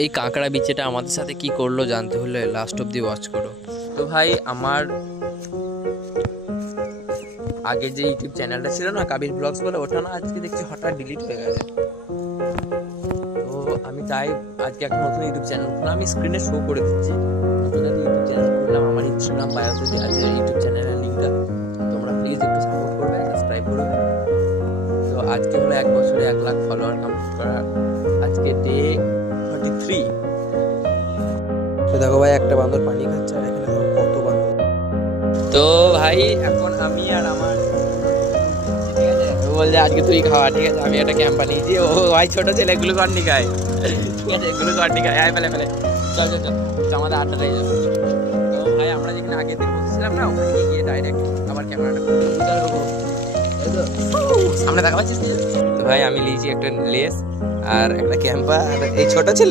এই কাঁকড়া বিচেটা আমাদের সাথে কি করলো জানতে হলে লাস্ট অব্দি ওয়াচ করো। তো ভাই আমার আগে যে ইউটিউব চ্যানেলটা ছিল না কাবির ব্লগস বলে, ওটা না আজকে দেখছি হঠাৎ ডিলিট হয়ে গেছে। তো আমি তাই আজকে একটা নতুন ইউটিউব চ্যানেল খুললাম, আমি স্ক্রিনে শো করে দিচ্ছি। নতুন একটা ইউটিউব চ্যানেল খুললাম, আমার ইনস্টাগ্রাম বায়োতে দেওয়া আছে ইউটিউব চ্যানেলের লিঙ্কটা। তোমরা প্লিজ একটু সাপোর্ট করবে, সাবস্ক্রাইব করবে। তো আজকে হলো 1 বছরে 1 লাখ ফলোয়ার কমপ্লিট করা, আজকে ডে 33। তো দেখো ভাই একটা বান্দর পানি খাচ্ছে, আর এখানে দেখো কত বান্দর। তো ভাই এখন আমি আর আমার ঠিক আছে, ও বলছে আজকে তুই খাওয়া, ঠিক আছে। আমি একটা ক্যাম্পা নিয়েছি, ও ভাই ছোট ছেলে গ্লুকন নি খায়, ঠিক আছে, গ্লুকন নি খায়। আয় ফেলে ফেলে চল চল চল, আমাদের আড্ডাটাই যাবে। তো ভাই আমরা যেখানে আগের দিন বসেছিলাম না, ওখানে গিয়ে ডাইরেক্ট আবার ক্যামেরাটা সামনে দেখা পাচ্ছিস। তো ভাই আমি নিয়েছি একটা লেস আর একটা ক্যাম্পা, আর এই ছোট ছেলে